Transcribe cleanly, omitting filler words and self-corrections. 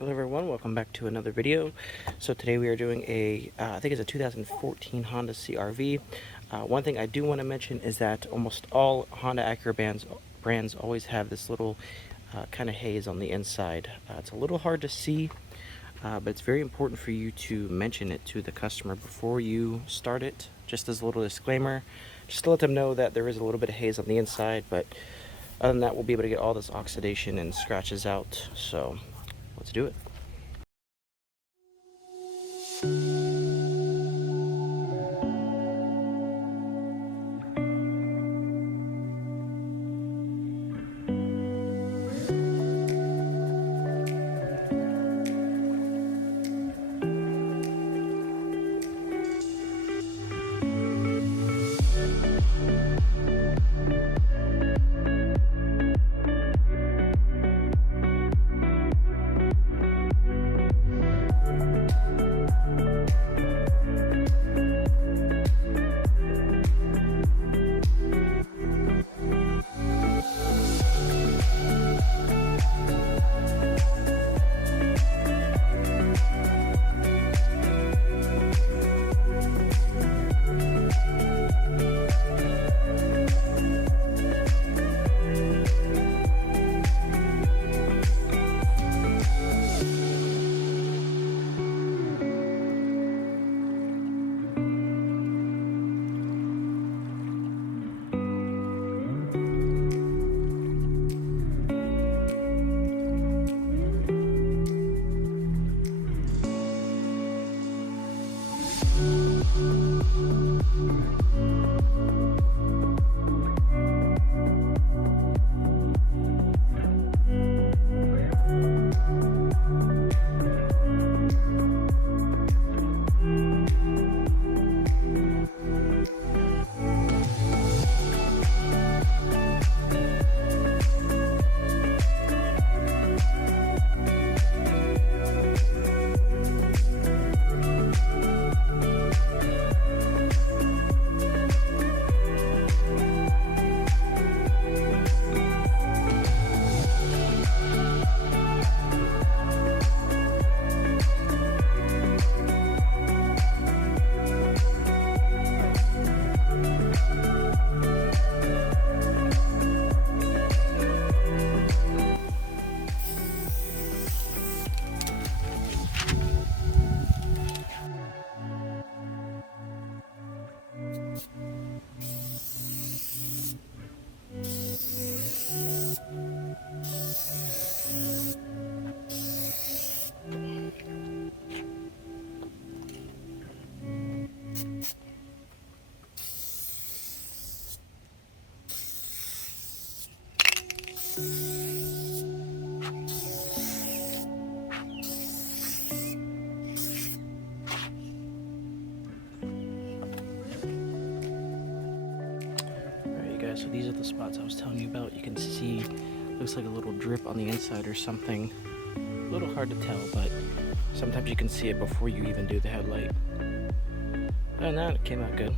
Hello everyone, welcome back to another video. So today we are doing a, I think it's a 2014 Honda CR-V. One thing I do want to mention is that almost all Honda Acura brands always have this little kind of haze on the inside. It's a little hard to see, but it's very important for you to mention it to the customer before you start it. Just as a little disclaimer, just to let them know that there is a little bit of haze on the inside, but other than that, we'll be able to get all this oxidation and scratches out. So let's do it. So these are the spots I was telling you about. You can see, looks like a little drip on the inside or something. A little hard to tell, but sometimes you can see it before you even do the headlight. Other than that, it came out good.